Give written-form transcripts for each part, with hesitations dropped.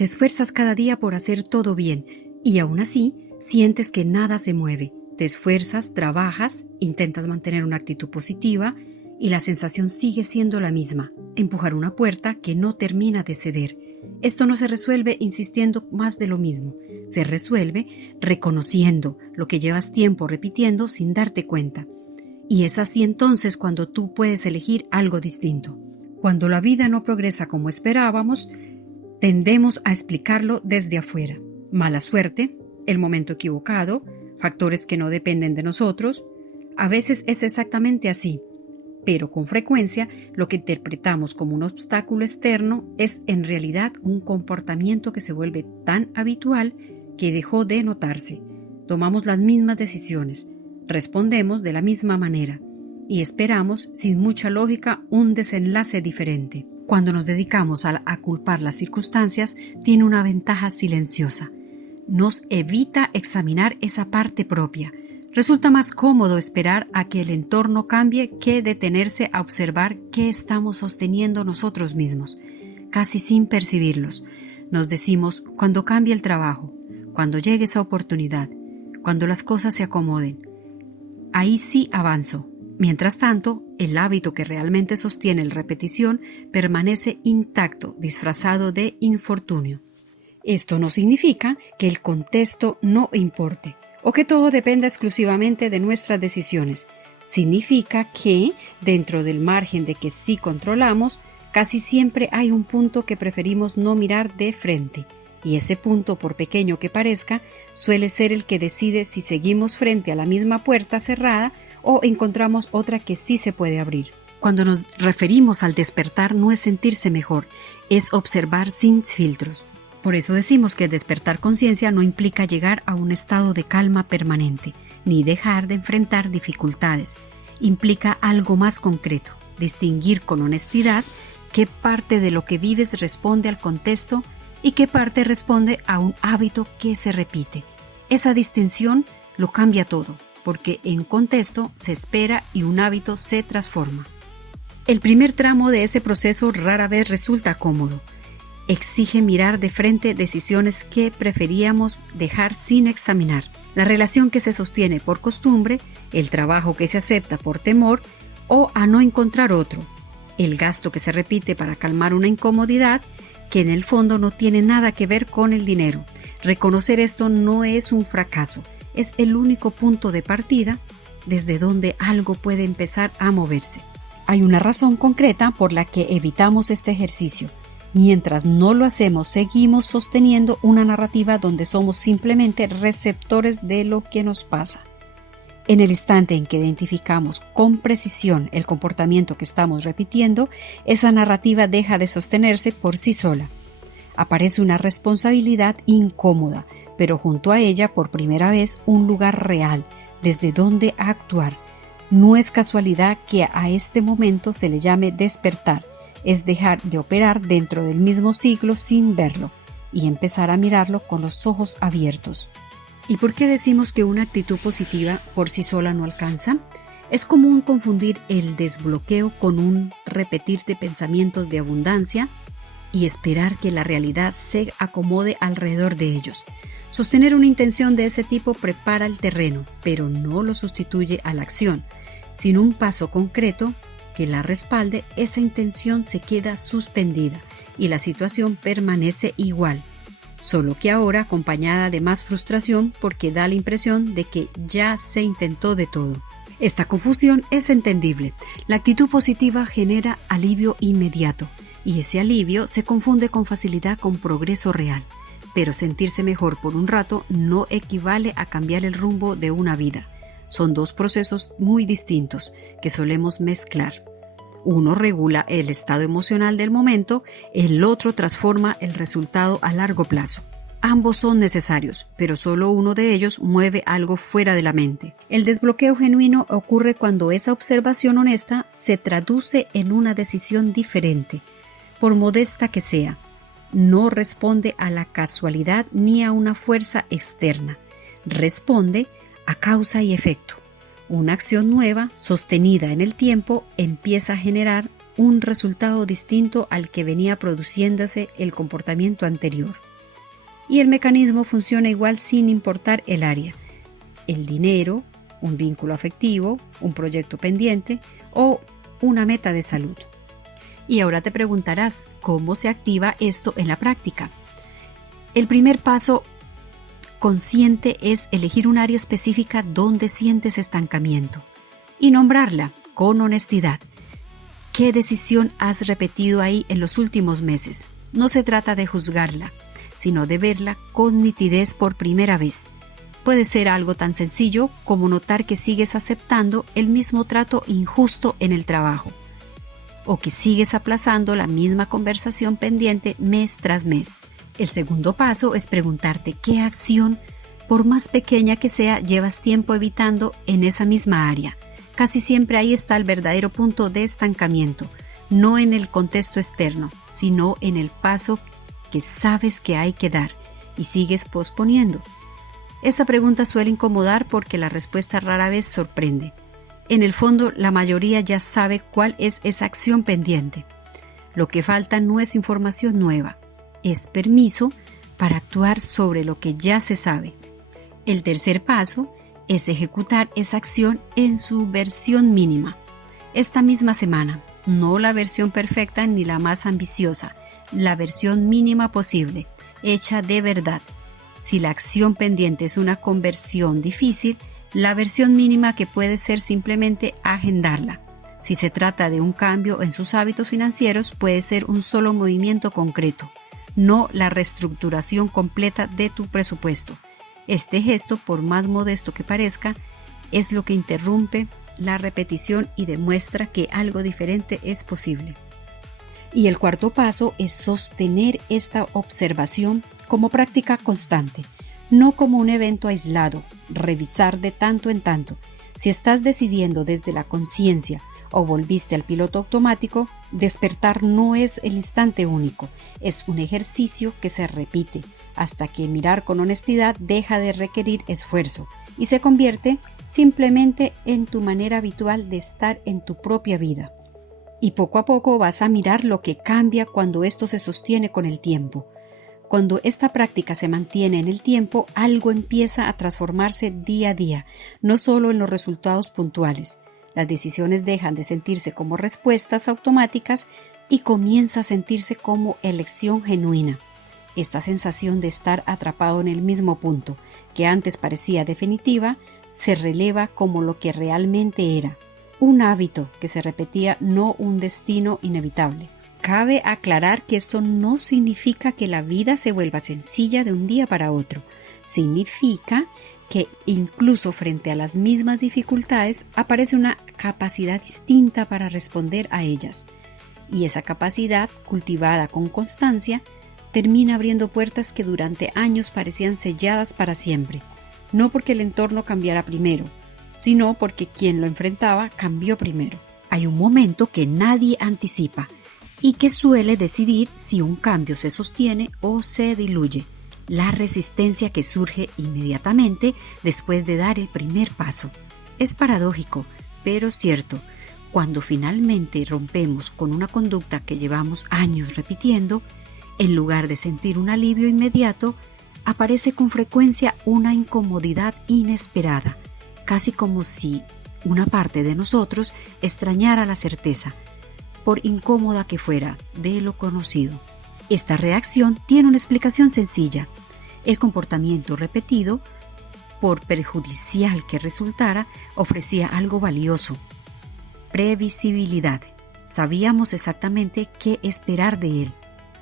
Te esfuerzas cada día por hacer todo bien y aún así sientes que nada se mueve. Te esfuerzas, trabajas, intentas mantener una actitud positiva y la sensación sigue siendo la misma, empujar una puerta que no termina de ceder. Esto no se resuelve insistiendo más de lo mismo, se resuelve reconociendo lo que llevas tiempo repitiendo sin darte cuenta. Y es así entonces cuando tú puedes elegir algo distinto. Cuando la vida no progresa como esperábamos, tendemos a explicarlo desde afuera. Mala suerte, el momento equivocado, factores que no dependen de nosotros. A veces es exactamente así, pero con frecuencia lo que interpretamos como un obstáculo externo es en realidad un comportamiento que se vuelve tan habitual que dejó de notarse. Tomamos las mismas decisiones, respondemos de la misma manera y esperamos sin mucha lógica un desenlace diferente. Cuando nos dedicamos a culpar las circunstancias, tiene una ventaja silenciosa. Nos evita examinar esa parte propia. Resulta más cómodo esperar a que el entorno cambie que detenerse a observar qué estamos sosteniendo nosotros mismos, casi sin percibirlos. Nos decimos, cuando cambie el trabajo, cuando llegue esa oportunidad, cuando las cosas se acomoden, ahí sí avanzo. Mientras tanto, el hábito que realmente sostiene la repetición permanece intacto, disfrazado de infortunio. Esto no significa que el contexto no importe o que todo dependa exclusivamente de nuestras decisiones. Significa que, dentro del margen de que sí controlamos, casi siempre hay un punto que preferimos no mirar de frente. Y ese punto, por pequeño que parezca, suele ser el que decide si seguimos frente a la misma puerta cerrada o encontramos otra que sí se puede abrir. Cuando nos referimos al despertar, no es sentirse mejor, es observar sin filtros. Por eso decimos que despertar conciencia no implica llegar a un estado de calma permanente, ni dejar de enfrentar dificultades. Implica algo más concreto, distinguir con honestidad qué parte de lo que vives responde al contexto y qué parte responde a un hábito que se repite. Esa distinción lo cambia todo, porque en contexto se espera y un hábito se transforma. El primer tramo de ese proceso rara vez resulta cómodo. Exige mirar de frente decisiones que preferíamos dejar sin examinar, la relación que se sostiene por costumbre, el trabajo que se acepta por temor o a no encontrar otro, el gasto que se repite para calmar una incomodidad que en el fondo no tiene nada que ver con el dinero. Reconocer esto no es un fracaso, es el único punto de partida desde donde algo puede empezar a moverse. Hay una razón concreta por la que evitamos este ejercicio. Mientras no lo hacemos, seguimos sosteniendo una narrativa donde somos simplemente receptores de lo que nos pasa. En el instante en que identificamos con precisión el comportamiento que estamos repitiendo, esa narrativa deja de sostenerse por sí sola. Aparece una responsabilidad incómoda, pero junto a ella, por primera vez, un lugar real, desde donde actuar. No es casualidad que a este momento se le llame despertar. Es dejar de operar dentro del mismo siglo sin verlo y empezar a mirarlo con los ojos abiertos. ¿Y por qué decimos que una actitud positiva por sí sola no alcanza? Es común confundir el desbloqueo con un repetir de pensamientos de abundancia y esperar que la realidad se acomode alrededor de ellos. Sostener una intención de ese tipo prepara el terreno, pero no lo sustituye a la acción. Sin un paso concreto que la respalde, esa intención se queda suspendida y la situación permanece igual, solo que ahora acompañada de más frustración porque da la impresión de que ya se intentó de todo. Esta confusión es entendible. La actitud positiva genera alivio inmediato y ese alivio se confunde con facilidad con progreso real. Pero sentirse mejor por un rato no equivale a cambiar el rumbo de una vida. Son dos procesos muy distintos que solemos mezclar. Uno regula el estado emocional del momento, el otro transforma el resultado a largo plazo. Ambos son necesarios, pero solo uno de ellos mueve algo fuera de la mente. El desbloqueo genuino ocurre cuando esa observación honesta se traduce en una decisión diferente, por modesta que sea. No responde a la casualidad ni a una fuerza externa. Responde a causa y efecto. Una acción nueva, sostenida en el tiempo, empieza a generar un resultado distinto al que venía produciéndose el comportamiento anterior. Y el mecanismo funciona igual sin importar el área: el dinero, un vínculo afectivo, un proyecto pendiente o una meta de salud. Y ahora te preguntarás, ¿cómo se activa esto en la práctica? El primer paso consciente es elegir un área específica donde sientes estancamiento y nombrarla con honestidad. ¿Qué decisión has repetido ahí en los últimos meses? No se trata de juzgarla, sino de verla con nitidez por primera vez. Puede ser algo tan sencillo como notar que sigues aceptando el mismo trato injusto en el trabajo, o que sigues aplazando la misma conversación pendiente mes tras mes. El segundo paso es preguntarte qué acción, por más pequeña que sea, llevas tiempo evitando en esa misma área. Casi siempre ahí está el verdadero punto de estancamiento, no en el contexto externo, sino en el paso que sabes que hay que dar y sigues posponiendo. Esta pregunta suele incomodar porque la respuesta rara vez sorprende. En el fondo, la mayoría ya sabe cuál es esa acción pendiente. Lo que falta no es información nueva, es permiso para actuar sobre lo que ya se sabe. El tercer paso es ejecutar esa acción en su versión mínima. Esta misma semana, no la versión perfecta ni la más ambiciosa, la versión mínima posible, hecha de verdad. Si la acción pendiente es una conversión difícil, la versión mínima que puede ser simplemente agendarla. Si se trata de un cambio en sus hábitos financieros, puede ser un solo movimiento concreto, no la reestructuración completa de tu presupuesto. Este gesto, por más modesto que parezca, es lo que interrumpe la repetición y demuestra que algo diferente es posible. Y el cuarto paso es sostener esta observación como práctica constante, no como un evento aislado, revisar de tanto en tanto. Si estás decidiendo desde la conciencia o volviste al piloto automático, despertar no es el instante único, es un ejercicio que se repite hasta que mirar con honestidad deja de requerir esfuerzo y se convierte simplemente en tu manera habitual de estar en tu propia vida. Y poco a poco vas a mirar lo que cambia cuando esto se sostiene con el tiempo. Cuando esta práctica se mantiene en el tiempo, algo empieza a transformarse día a día, no solo en los resultados puntuales. Las decisiones dejan de sentirse como respuestas automáticas y comienza a sentirse como elección genuina. Esta sensación de estar atrapado en el mismo punto, que antes parecía definitiva, se releva como lo que realmente era, un hábito que se repetía, no un destino inevitable. Cabe aclarar que esto no significa que la vida se vuelva sencilla de un día para otro. Significa que incluso frente a las mismas dificultades aparece una capacidad distinta para responder a ellas. Y esa capacidad, cultivada con constancia, termina abriendo puertas que durante años parecían selladas para siempre. No porque el entorno cambiara primero, sino porque quien lo enfrentaba cambió primero. Hay un momento que nadie anticipa y que suele decidir si un cambio se sostiene o se diluye, la resistencia que surge inmediatamente después de dar el primer paso. Es paradójico, pero cierto. Cuando finalmente rompemos con una conducta que llevamos años repitiendo, en lugar de sentir un alivio inmediato, aparece con frecuencia una incomodidad inesperada, casi como si una parte de nosotros extrañara la certeza, por incómoda que fuera, de lo conocido. Esta reacción tiene una explicación sencilla. El comportamiento repetido, por perjudicial que resultara, ofrecía algo valioso: previsibilidad. Sabíamos exactamente qué esperar de él,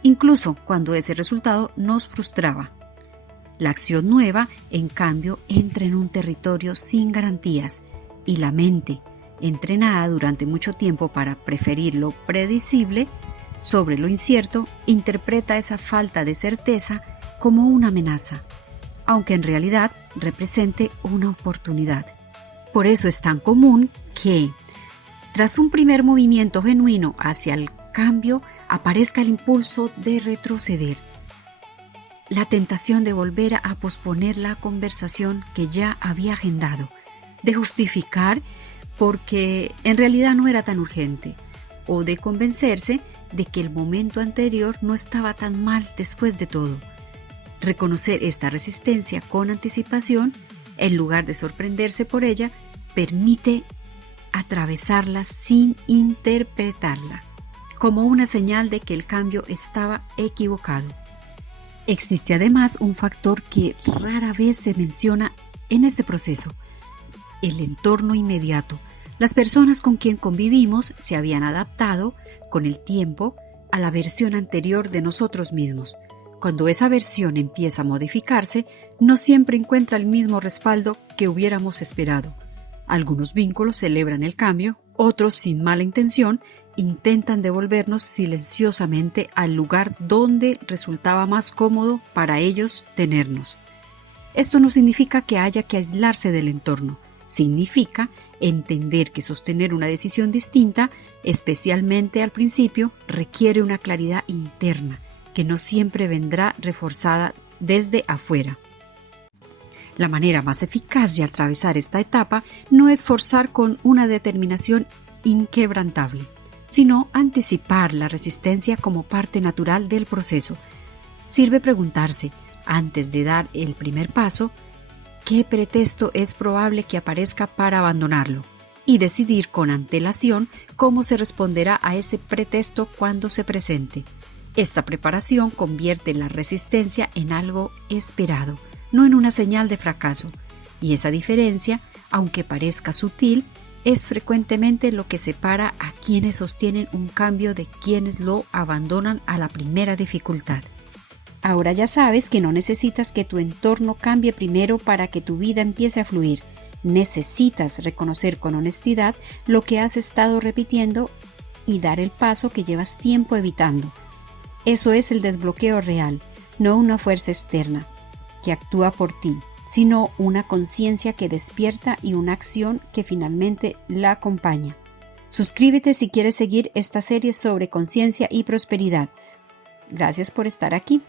incluso cuando ese resultado nos frustraba. La acción nueva, en cambio, entra en un territorio sin garantías y la mente, entrenada durante mucho tiempo para preferir lo predecible sobre lo incierto, interpreta esa falta de certeza como una amenaza, aunque en realidad represente una oportunidad. Por eso es tan común que, tras un primer movimiento genuino hacia el cambio, aparezca el impulso de retroceder, la tentación de volver a posponer la conversación que ya había agendado, de justificar porque en realidad no era tan urgente, o de convencerse de que el momento anterior no estaba tan mal después de todo. Reconocer esta resistencia con anticipación, en lugar de sorprenderse por ella, permite atravesarla sin interpretarla, como una señal de que el cambio estaba equivocado. Existe además un factor que rara vez se menciona en este proceso: el entorno inmediato. Las personas con quien convivimos se habían adaptado con el tiempo a la versión anterior de nosotros mismos. Cuando esa versión empieza a modificarse, no siempre encuentra el mismo respaldo que hubiéramos esperado. Algunos vínculos celebran el cambio, otros, sin mala intención, intentan devolvernos silenciosamente al lugar donde resultaba más cómodo para ellos tenernos. Esto no significa que haya que aislarse del entorno. Significa entender que sostener una decisión distinta, especialmente al principio, requiere una claridad interna que no siempre vendrá reforzada desde afuera. La manera más eficaz de atravesar esta etapa no es forzar con una determinación inquebrantable, sino anticipar la resistencia como parte natural del proceso. Sirve preguntarse, antes de dar el primer paso, ¿qué pretexto es probable que aparezca para abandonarlo? Y decidir con antelación cómo se responderá a ese pretexto cuando se presente. Esta preparación convierte la resistencia en algo esperado, no en una señal de fracaso. Y esa diferencia, aunque parezca sutil, es frecuentemente lo que separa a quienes sostienen un cambio de quienes lo abandonan a la primera dificultad. Ahora ya sabes que no necesitas que tu entorno cambie primero para que tu vida empiece a fluir. Necesitas reconocer con honestidad lo que has estado repitiendo y dar el paso que llevas tiempo evitando. Eso es el desbloqueo real, no una fuerza externa que actúa por ti, sino una conciencia que despierta y una acción que finalmente la acompaña. Suscríbete si quieres seguir esta serie sobre conciencia y prosperidad. Gracias por estar aquí.